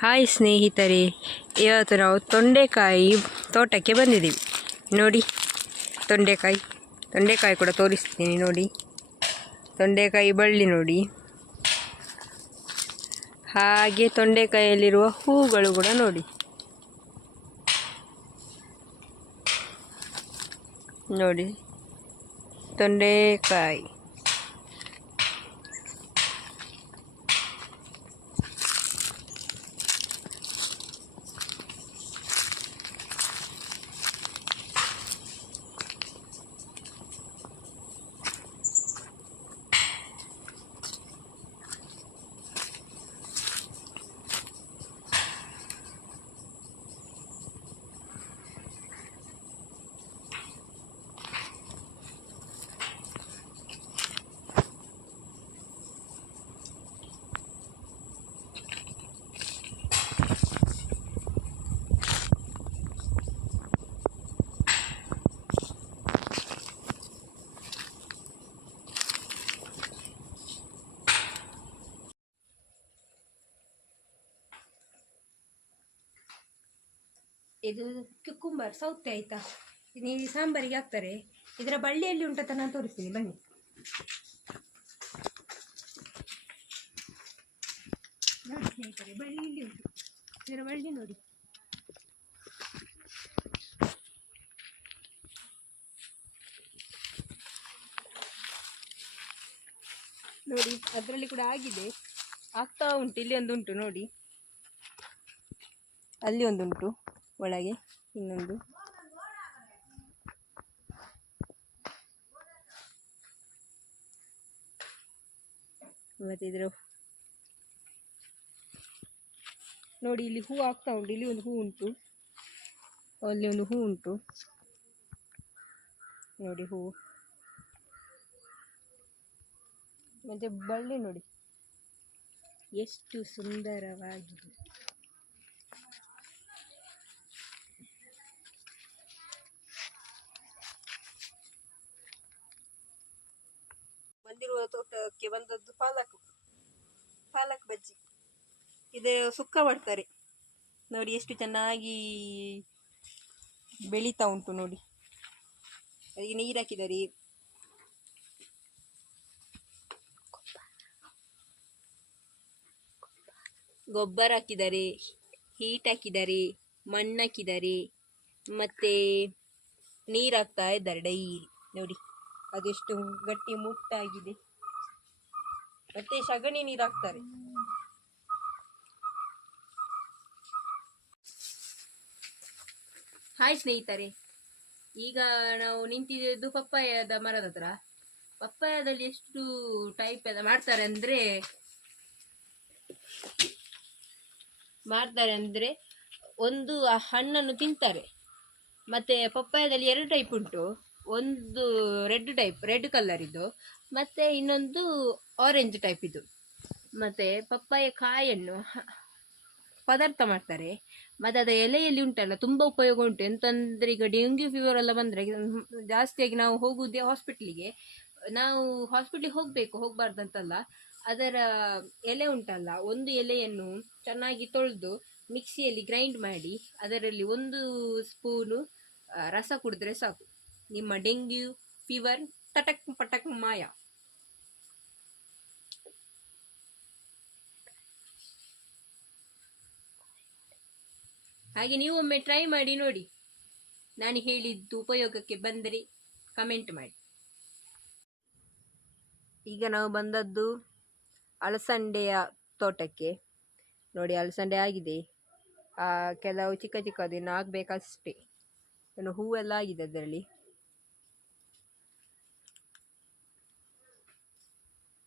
Hi ಸ್ನೇಹಿತರೆ, ಇವತ್ತು ನಾವು ತೊಂಡೆಕಾಯಿ ತೋಟಕ್ಕೆ ಬಂದಿದ್ದೀವಿ. ನೋಡಿ ತೊಂಡೆಕಾಯಿ ಕೂಡ ತೋರಿಸ್ತೀನಿ. ನೋಡಿ ತೊಂಡೆಕಾಯಿ ಬಳ್ಳಿ ನೋಡಿ, ಹಾಗೆ ತೊಂಡೆಕಾಯಿಯಲ್ಲಿರುವ ಹೂಗಳು ಕೂಡ ನೋಡಿ. ನೋಡಿ ತೊಂಡೆಕಾಯಿ ಇದು ಕ್ಯುಕುಂಬರ್ ಸೌತೆ ಆಯ್ತಾ, ಇದು ಸಾಂಬಾರಿಗೆ ಹಾಕ್ತಾರೆ. ಇದರ ಬಳ್ಳಿಯಲ್ಲಿ ಉಂಟಂತ ನಾನು ತೋರಿಸ್ತೀನಿ, ಬನ್ನಿ. ನೋಡಿ ಸ್ನೇಹಿತರೆ, ಬಳ್ಳಿ ಇಲ್ಲಿ ಉಂಟು. ಇದರ ಬಳ್ಳಿ ನೋಡಿ. ನೋಡಿ ಅದರಲ್ಲಿ ಕೂಡ ಆಗಿದೆ, ಆಗ್ತಾ ಉಂಟು. ಇಲ್ಲಿ ಒಂದು ಉಂಟು ನೋಡಿ, ಅಲ್ಲಿ ಒಂದುಂಟು, ಒಳಗೆ ಇನ್ನೊಂದು. ಮತ್ತೆ ಇದ್ರ ನೋಡಿ, ಇಲ್ಲಿ ಹೂ ಆಗ್ತಾ ಉಂಟು. ಇಲ್ಲಿ ಒಂದು ಹೂ ಉಂಟು, ಅಲ್ಲಿ ಒಂದು ಹೂ ಉಂಟು ನೋಡಿ, ಹೂ. ಮತ್ತೆ ಬಳ್ಳಿ ನೋಡಿ ಎಷ್ಟು ಸುಂದರವಾಗಿದೆ. ಬಂದಿರುವ ತೋಟಕ್ಕೆ ಬಂದದ್ದು ಪಾಲಕ್ ಬಜ್ಜಿ. ಇದು ಸುಕ್ಕ ಮಾಡ್ತಾರೆ ನೋಡಿ, ಎಷ್ಟು ಚೆನ್ನಾಗಿ ಬೆಳೀತಾ ಉಂಟು ನೋಡಿ. ಅದಕ್ಕೆ ನೀರು ಹಾಕಿದ್ದಾರೆ, ಗೊಬ್ಬರ ಹಾಕಿದ್ದಾರೆ, ಹೀಟ್ ಹಾಕಿದ್ದಾರೆ, ಮಣ್ಣು ಹಾಕಿದ್ದಾರೆ, ಮತ್ತೆ ನೀರು ಹಾಕ್ತಾ ಇದ್ದಾರೆ ಡೈಲಿ. ನೋಡಿ ಅದೆಷ್ಟು ಗಟ್ಟಿ ಮುಟ್ಟಾಗಿದೆ. ಮತ್ತೆ ಸಗಣಿ ನೀರು ಹಾಕ್ತಾರೆ. ಹಾಯ್ ಸ್ನೇಹಿತರೆ, ಈಗ ನಾವು ನಿಂತಿದ್ದು ಪಪ್ಪಾಯದ ಮರದ ಹತ್ರ. ಪಪ್ಪಾಯದಲ್ಲಿ ಎಷ್ಟು ಟೈಪ್ ಎಲ್ಲ ಮಾಡ್ತಾರೆ ಅಂದ್ರೆ ಒಂದು ಹಣ್ಣನ್ನು ತಿಂತಾರೆ. ಮತ್ತೆ ಪಪ್ಪಾಯದಲ್ಲಿ 2 ಟೈಪ್ ಉಂಟು. ಒಂದು ರೆಡ್ ಕಲರ್ ಇದು, ಮತ್ತೆ ಇನ್ನೊಂದು ಆರೆಂಜ್ ಟೈಪ್ ಇದು. ಮತ್ತೆ ಪಪ್ಪಾಯ ಕಾಯನ್ನು ಪದಾರ್ಥ ಮಾಡ್ತಾರೆ. ಮತ್ತೆ ಅದರ ಎಲೆಯಲ್ಲಿ ಉಂಟಲ್ಲ, ತುಂಬಾ ಉಪಯೋಗ ಉಂಟು. ಎಂತಂದ್ರೆ ಈಗ ಡೆಂಗ್ಯೂ ಫೀವರ್ ಎಲ್ಲ ಬಂದ್ರೆ ಜಾಸ್ತಿಯಾಗಿ ನಾವು ಹೋಗುವುದೇ ಹಾಸ್ಪಿಟ್ಲಿಗೆ. ನಾವು ಹಾಸ್ಪಿಟ್ಲಿಗೆ ಹೋಗ್ಬಾರ್ದಂತಲ್ಲ. ಅದರ ಎಲೆ ಉಂಟಲ್ಲ, ಒಂದು ಎಲೆಯನ್ನು ಚೆನ್ನಾಗಿ ತೊಳೆದು ಮಿಕ್ಸಿಯಲ್ಲಿ ಗ್ರೈಂಡ್ ಮಾಡಿ ಅದರಲ್ಲಿ 1 ಸ್ಪೂನು ರಸ ಕುಡಿದ್ರೆ ಸಾಕು. ನಿಮ್ಮ ಡೆಂಗ್ಯೂ ಫೀವರ್ ಪಟಕ್ ಮಾಯ. ಹಾಗೆ ನೀವು ಒಮ್ಮೆ ಟ್ರೈ ಮಾಡಿ ನೋಡಿ. ನಾನು ಹೇಳಿದ್ದು ಉಪಯೋಗಕ್ಕೆ ಬಂದರೆ ಕಮೆಂಟ್ ಮಾಡಿ. ಈಗ ನಾವು ಬಂದದ್ದು ಅಲಸಂಡೆಯ ತೋಟಕ್ಕೆ. ನೋಡಿ ಅಲಸಂಡೆ ಆಗಿದೆ, ಕೆಲವು ಚಿಕ್ಕ ಚಿಕ್ಕದಿನ್ನು ಆಗಬೇಕಷ್ಟೇ. ಇನ್ನು ಹೂವೆಲ್ಲ ಆಗಿದೆ ಅದರಲ್ಲಿ.